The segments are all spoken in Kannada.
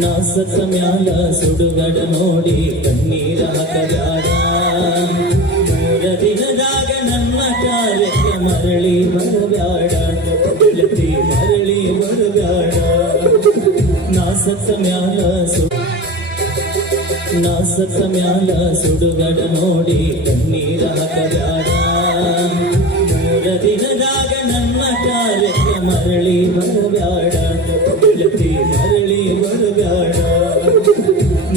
ನಾ ಸತ್ತ ಮ್ಯಾಲ ಸುಡುಗಡ ನೋಡಿ ಕಣ್ಣೀರ ಹಾಕಬ್ಯಾಡ. 3 ದಿನದಾಗ ನನ್ನ ಕಾರ್ಯಕ್ಕೆ ಮರಳಿ ಬರಬ್ಯಾಡ ಗೆಳತಿ, ಮರಳಿ ಬರಬ್ಯಾಡ. ನಾ ಸತ್ತ ಮ್ಯಾಲ ಸುಡುಗಡ ನೋಡಿ ಕಣ್ಣೀರ ಹಾಕಬ್ಯಾಡ. 3 ದಿನದಾಗ ನನ್ನ ಕಾರ್ಯಕ್ಕೆ ಮರಳಿ ಬರಬ್ಯಾಡ ಗೆಳತಿ, ಮರಳಿ ಬರಬ್ಯಾಡ.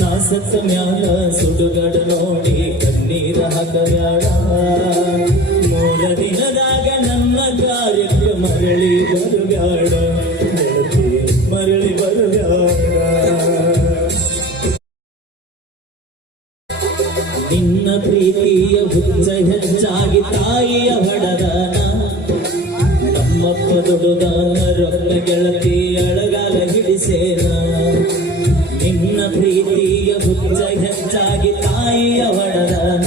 ನಾ ಸತ್ತ ಮ್ಯಾಲ ಸುಡುಗಡ ನೋಡಿ ಕಣ್ಣೀರ ಹಾಕಬ್ಯಾಡ. 3 ದಿನದಾಗ ನನ್ನ ಕಾರ್ಯಕ್ಕೆ ಮರಳಿ ಬರಬ್ಯಾಡ ಗೆಳತಿ, ಮರಳಿ ಬರಬ್ಯಾಡ. ನಿನ್ನ ಪ್ರೀತಿಯ ಹುಚ್ಚ ಹೆಚ್ಚಾಗಿ ತಾಯಿಯ ಹೊಡೆದಾನ, ನಮ್ಮಪ್ಪ ದುಡುದಾನ ರೊಕ್ಕ ಗೆಳತಿ ಅಳಗಾಲ ಹಿಡಿಸೇನ. ನಿನ್ನ ಪ್ರೀತಿಯ ಹುಚ್ಚ ಹೆಚ್ಚಾಗಿ ತಾಯಿಯ ಹೊಡೆದಾನ,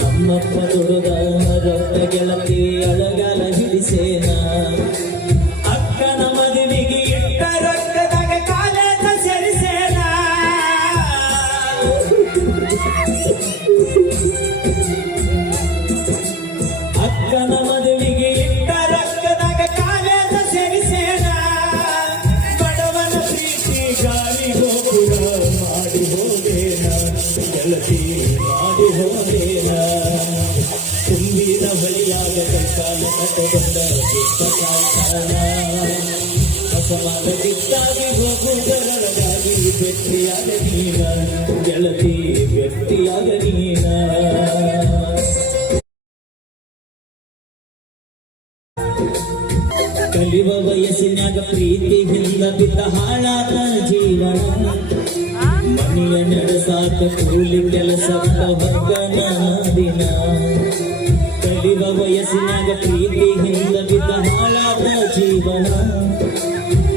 ನಮ್ಮಪ್ಪ ದುಡುದಾನ ರೊಕ್ಕ ಗೆಳತಿ ಅಳಗಾಲ ಹಿಡಿಸೇನ. ಅಕ್ಕನ ಮದುವೆಗೆ ಇಟ್ಟ ರೊಕ್ಕದಾಗ ಕಾಲೇಜ ಸೇರಿಸೇನ. ಅಕ್ಕನ ಮದುವೆಗೆ ಇಟ್ಟ ರೊಕ್ಕದಾಗ ಕಾಲೇಜ ಸೇರಿಸೇನ. ಬಡವನ ಪ್ರೀತಿ ಗಾಳಿ ಗೋಪುರ ಮಾಡಿ ಹೋದೇನ ಗೆಳತಿ, ಮಾಡಿ ಹೋದೇನ. ತುಂಬಿದ ಬಳಿಯಾಗ ಕೈಕಾಲ ಕಟ್ಟಗೊಂಡ ಕಾಯ್ತಾನ. ಅಸಮಾನ ಕಿತ್ತಾಗಿ ಹೋಗುವುದರೊಳಗಾಗಿ ಭೇಟಿಯಾಗ ನೀನ ಗೆಳತಿ, ಭೇಟಿಯಾಗ ನೀನ. ಕಲಿಯುವ ವಯಸ್ಸಿನಾಗ ಪ್ರೀತಿ ಹಿಂದ ಬಿದ್ದ ಹಾಳಾದ ಜೀವನ. ಮನೆಯ ನಡೆಸಾಕ ಕೂಲಿ ಕೆಲಸಕ್ಕ ಹೊಕ್ಕನ ದಿನ. ಕಲಿಯುವ ವಯಸ್ಸಿನಾಗ ಪ್ರೀತಿ ಹಿಂದ ಬಿದ್ದ ಹಾಳಾದ ಜೀವನ.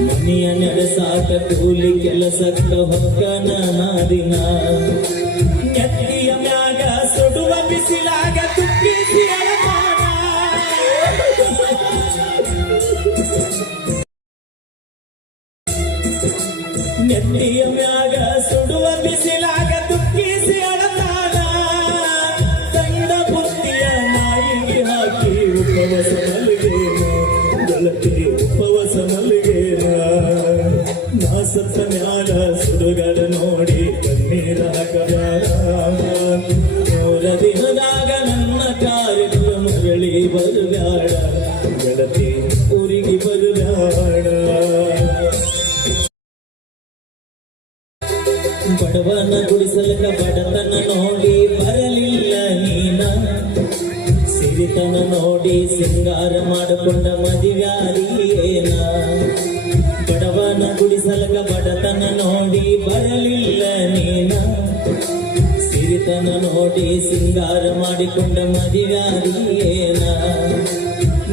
ಮನೆಯ ನಡೆಸಾಕ ಕೂಲಿ ಕೆಲಸಕ್ಕ ಹೊಕ್ಕನ ದಿನ. ನೆತ್ತಿಯ ಮ್ಯಾಗ ಸುಡುವ ಬಿಸಿಲಾಗ ತುಪ್ಪಿಸಿ ಅಳತಾನ. ನೆತ್ತಿಯ ಮ್ಯಾಗ ಸುಡುವ ಬಿಸಿಲಾಗ ತುಪ್ಪಿಸಿ ಅಳತಾನ. ತಂಡ ಬುತ್ತಿಯ ನಾಯಿಗೆ ಹಾಕಿ ಉಪವಾಸ ಮಲಗೇನ ಗೆಳತಿ, ಉಪವಾಸ ಮಲಗೇನ. ನಾ ಸತ್ತ ಮ್ಯಾಲ ಸುಡುಗಡ ನೋಡಿ ಕಣ್ಣೀರ ಹಾಕಬ್ಯಾಡ. 3 ದಿನದಾಗ ನನ್ನ ಕಾರ್ಯಕ್ಕೆ ಮರಳಿ ಬರಬ್ಯಾಡ ಗೆಳತಿ, ಊರಿಗೆ ಬರಬ್ಯಾಡ. ಬಡವನ ಗುಡಿಸಲಕ ಬಡತನ ನೋಡಿ ಬರಲಿಲ್ಲ ನೀನ. ಸಿರಿತನ ನೋಡಿ ಸಿಂಗಾರ ಮಾಡಿಕೊಂಡ ಮದುವ್ಯಾದಿ ಏನ. ಬಡವನ ಗುಡಿಸಲಕ ಬಡತನ ನೋಡಿ ಬರಲಿಲ್ಲ ನೀನ. ಸಿರಿತನ ನೋಡಿ ಸಿಂಗಾರ ಮಾಡಿಕೊಂಡ ಮದುವ್ಯಾದಿ ಏನ.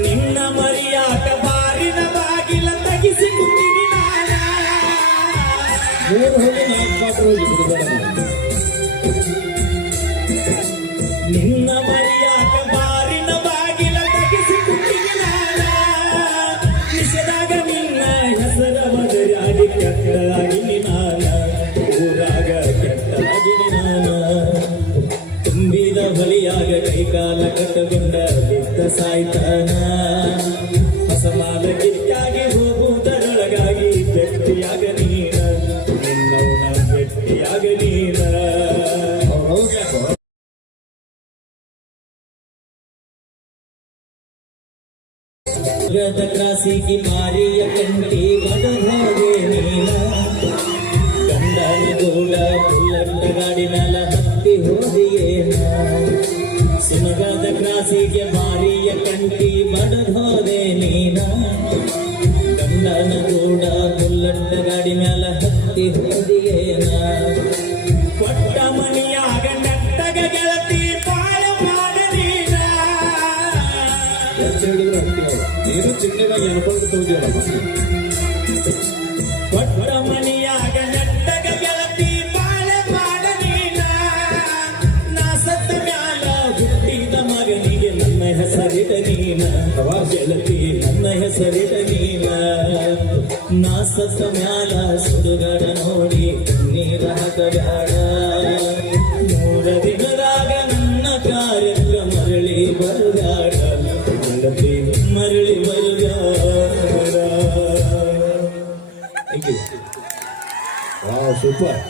ನಿನ್ನ ಮರಿಯಾಕ ಬಾರಿನ ಬಾಗಿಲ ತಗಿಸಿ ಕುತ್ತಿಗೆ ನಾನ. ನಿನ್ನ ಮರಿಯಾಕ ಬಾರಿನ ಬಾಗಿಲ ತಗಿಸಿ ಕುತ್ತಿಗೆ ನಾನ. ನಿಷದಾಗ ನಿನ್ನ ಹೆಸರ ಬದಲಾಗಿ ಕೆಟ್ಟದಾಗಿ ನಾನ. ಊರಾಗ ಕೆಟ್ಟದಾಗಿ ನಾನ. ತುಂಬಿದ ಬಲಿಯಾಗ ಕೈಕಾಲ ಕಟ್ಟಗೊಂಡ ಬಿದ್ದ ಸಾಯ್ತಾನ. ಹೊಸಮಾಲ ಕಿತ್ತಾಗಿ ಹೋಗುವುದರೊಳಗಾಗಿ ಭೇಟಿಯಾಗ ನೀನ, ನಿನ್ನವನ ಭೇಟಿಯಾಗ ನೀನ. ಕ್ರಾಸಿಗೆ ಮಾರಿಯ ಕಂಟಿ ಬಡಹೋದೆ ನೀನ. ಗಂಡನ ಗೂಡ ಬುಲ್ಲಟ್ಟ ಗಾಡಿ ಮ್ಯಾಲ ಹತ್ತಿ ಹೋದಿಯೇನ. ಸಿಮಗದ ಕ್ರಾಸಿಗೆ ಮಾರಿಯ ಕಂಟಿ ಬಡಹೋದೆ ನೀನ. ಗಂಡನ ಗೂಡ ಬುಲ್ಲಟ್ಟ ಗಾಡಿ ಮ್ಯಾಲ ಹತ್ತಿ ಹೋದಿಯೇನ. ಕೊಟ್ಟ ಮನಿಯಾಗ ನೆಟ್ಟಗ ಗೆಳತಿ ಬಾಳ ಮಾಡದೀನ. ನೀನು ಚಿನ್ನದಾಗ ಎನ್ಕೊಂಡು ತೋದಿಯಲ್ಲ. ಕೊಟ್ಟ ಮನಿಯಾಗ ನೆಟ್ಟಗ ಗೆಳತಿ ಬಾಳ ಮಾಡದೀನ. ನಾ ಸತ್ತ ಮ್ಯಾಲ ಹುಟ್ಟಿದ ಮಗನಿಗೆ ನನ್ನ ಹೆಸರಿಡ ನೀನ ಗೆಳತಿ, ನನ್ನ ಹೆಸರಿಡ ನೀನ. ನಾ ಸತ್ತ ಮ್ಯಾಲ ಸುಡುಗಡ ನೋಡಿ ನೀರ ಹಾಕಬ್ಯಾಡ 3 ದಿನದಾಗ ನನ್ನ ಕಾರ್ಯಕ್ಕ ಮರಳಿ ಬರಬ್ಯಾಡ ಗೆಳತಿ ಮರಳಿ ಬರಬ್ಯಾಡ. Wow super